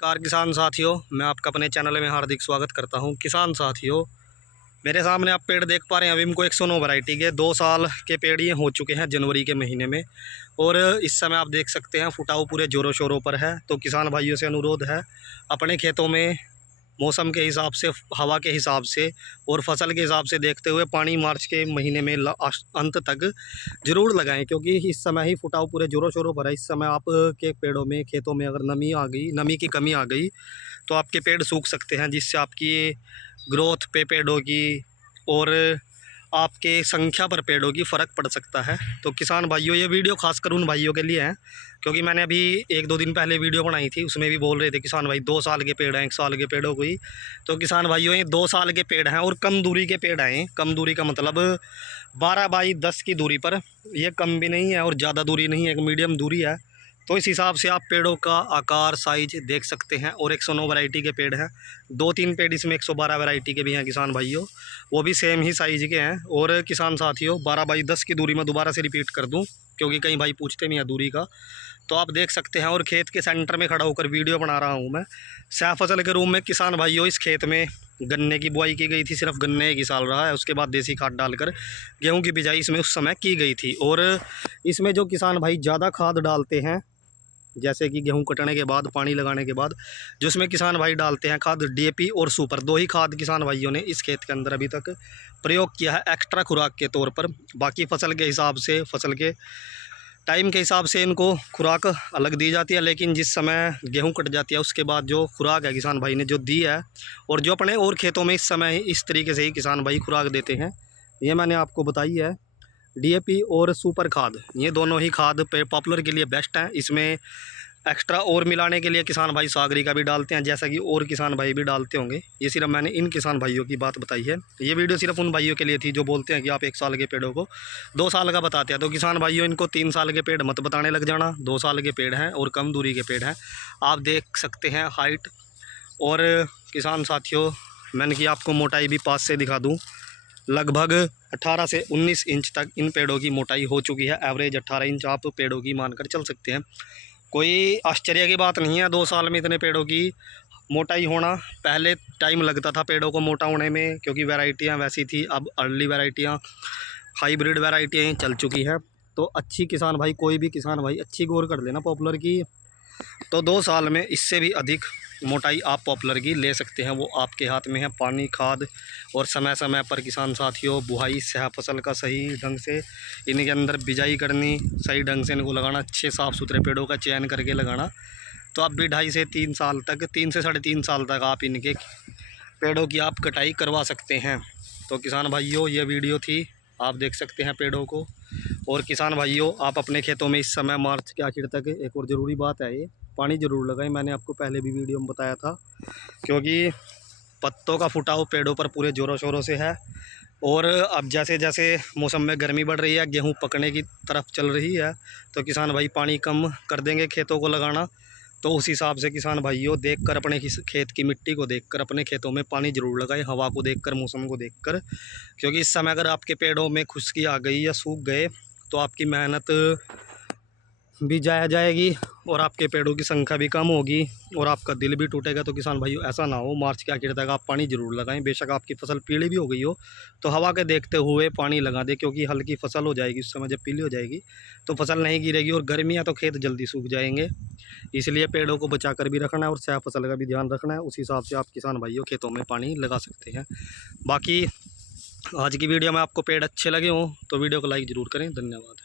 Car किसान साथियों, मैं आपका अपने चैनल में हार्दिक स्वागत करता हूं। किसान साथियों, मेरे सामने आप पेड़ देख पा रहे हैं। विमको 109 वैरायटी के 2 साल के पेड़ ये हो चुके हैं जनवरी के महीने में। और इस समय आप देख सकते हैं फुटाव पूरे ज़ोरों शोरों पर है। तो किसान भाइयों से अनुरोध है, अपने खेतों में मौसम के हिसाब से, हवा के हिसाब से और फसल के हिसाब से देखते हुए पानी मार्च के महीने में अंत तक ज़रूर लगाएं, क्योंकि इस समय ही फुटाव पूरे ज़ोरों शोरों पर है। इस समय आप के पेड़ों में, खेतों में अगर नमी आ गई, नमी की कमी आ गई तो आपके पेड़ सूख सकते हैं, जिससे आपकी ग्रोथ पे पेड़ों की और आपके संख्या पर पेड़ों की फ़र्क पड़ सकता है। तो किसान भाइयों, ये वीडियो खासकर उन भाइयों के लिए है, क्योंकि मैंने अभी 1-2 दिन पहले वीडियो बनाई थी, उसमें भी बोल रहे थे किसान भाई 2 साल के पेड़ हैं, 1 साल के पेड़ों को ही। तो किसान भाइयों, ये 2 साल के पेड़ हैं और कम दूरी के पेड़ हैं। कम दूरी का मतलब 12 बाई 10 की दूरी पर, ये कम भी नहीं है और ज़्यादा दूरी नहीं है, एक मीडियम दूरी है। तो इस हिसाब से आप पेड़ों का आकार, साइज देख सकते हैं। और 109 वैरायटी के पेड़ हैं। 2-3 पेड़ इसमें 112 वैरायटी के भी हैं किसान भाइयों, वो भी सेम ही साइज़ के हैं। और किसान साथियों, 12 बाई 10 की दूरी में दोबारा से रिपीट कर दूं, क्योंकि कई भाई पूछते भी हैं दूरी का। तो आप देख सकते हैं। और खेत के सेंटर में खड़ा होकर वीडियो बना रहा हूं मैं। सह फसल के रूम में किसान भाइयों, इस खेत में गन्ने की बुआई की गई थी, सिर्फ गन्ने एक ही साल रहा है। उसके बाद देसी खाद डालकर गेहूँ की बिजाई इसमें उस समय की गई थी। और इसमें जो किसान भाई ज़्यादा खाद डालते हैं, जैसे कि गेहूं कटने के बाद, पानी लगाने के बाद, जिसमें किसान भाई डालते हैं खाद, डीएपी और सुपर, 2 ही खाद किसान भाइयों ने इस खेत के अंदर अभी तक प्रयोग किया है एक्स्ट्रा खुराक के तौर पर। बाकी फसल के हिसाब से, फसल के टाइम के हिसाब से इनको खुराक अलग दी जाती है। लेकिन जिस समय गेहूं कट जाती है उसके बाद जो खुराक है किसान भाई ने जो दी है, और जो अपने और खेतों में इस समय इस तरीके से ही किसान भाई खुराक देते हैं, ये मैंने आपको बताई है। डीएपी और सुपर खाद, ये दोनों ही खाद पॉपुलर के लिए बेस्ट हैं। इसमें एक्स्ट्रा और मिलाने के लिए किसान भाई सागरी का भी डालते हैं, जैसा कि और किसान भाई भी डालते होंगे। ये सिर्फ मैंने इन किसान भाइयों की बात बताई है। ये वीडियो सिर्फ उन भाइयों के लिए थी जो बोलते हैं कि आप 1 साल के पेड़ों को 2 साल का बताते हैं। तो किसान भाइयों, इनको 3 साल के पेड़ मत बताने लग जाना। 2 साल के पेड़ हैं और कम दूरी के पेड़ हैं। आप देख सकते हैं हाइट। और किसान साथियों, मैंने कि आपको मोटाई भी पास से दिखा दूँ। लगभग 18 से 19 इंच तक इन पेड़ों की मोटाई हो चुकी है। एवरेज 18 इंच आप पेड़ों की मानकर चल सकते हैं। कोई आश्चर्य की बात नहीं है 2 साल में इतने पेड़ों की मोटाई होना। पहले टाइम लगता था पेड़ों को मोटा होने में, क्योंकि वैरायटियां वैसी थी। अब अर्ली वैरायटियां, हाइब्रिड वैरायटियां चल चुकी है। तो अच्छी किसान भाई, कोई भी किसान भाई अच्छी गौर कर लेना पॉपुलर की, तो 2 साल में इससे भी अधिक मोटाई आप पॉपुलर की ले सकते हैं। वो आपके हाथ में है। पानी, खाद और समय समय पर किसान साथियों बुआई, सह फसल का सही ढंग से इनके अंदर बिजाई करनी, सही ढंग से इनको लगाना, अच्छे साफ़ सुथरे पेड़ों का चयन करके लगाना। तो आप भी 2.5 से 3 साल तक, 3 से 3.5 साल तक आप इनके पेड़ों की आप कटाई करवा सकते हैं। तो किसान भाइयों, ये वीडियो थी, आप देख सकते हैं पेड़ों को। और किसान भाइयों, आप अपने खेतों में इस समय मार्च के आखिर तक, एक और ज़रूरी बात है, ये पानी ज़रूर लगाएं। मैंने आपको पहले भी वीडियो में बताया था, क्योंकि पत्तों का फुटाव पेड़ों पर पूरे ज़ोरों शोरों से है। और अब जैसे जैसे मौसम में गर्मी बढ़ रही है, गेहूं पकने की तरफ चल रही है, तो किसान भाई पानी कम कर देंगे खेतों को लगाना। तो उस हिसाब से किसान भाइयों, देखकर अपने खेत की मिट्टी को देखकर अपने खेतों में पानी ज़रूर लगाएं, हवा को देखकर, मौसम को देखकर। क्योंकि इस समय अगर आपके पेड़ों में खुश्की आ गई या सूख गए तो आपकी मेहनत भी जाया जाएगी और आपके पेड़ों की संख्या भी कम होगी और आपका दिल भी टूटेगा। तो किसान भाइयों, ऐसा ना हो, मार्च के आखिर तक आप पानी ज़रूर लगाएं। बेशक आपकी फसल पीली भी हो गई हो तो हवा के देखते हुए पानी लगा दें, क्योंकि हल्की फसल हो जाएगी उस समय। जब पीली हो जाएगी तो फसल नहीं गिरेगी और गर्मी है तो खेत जल्दी सूख जाएंगे। इसलिए पेड़ों को बचा कर भी रखना है और सह फसल का भी ध्यान रखना है। उस हिसाब से आप किसान भाइयों खेतों में पानी लगा सकते हैं। बाकी आज की वीडियो में आपको पेड़ अच्छे लगे हों तो वीडियो को लाइक ज़रूर करें। धन्यवाद।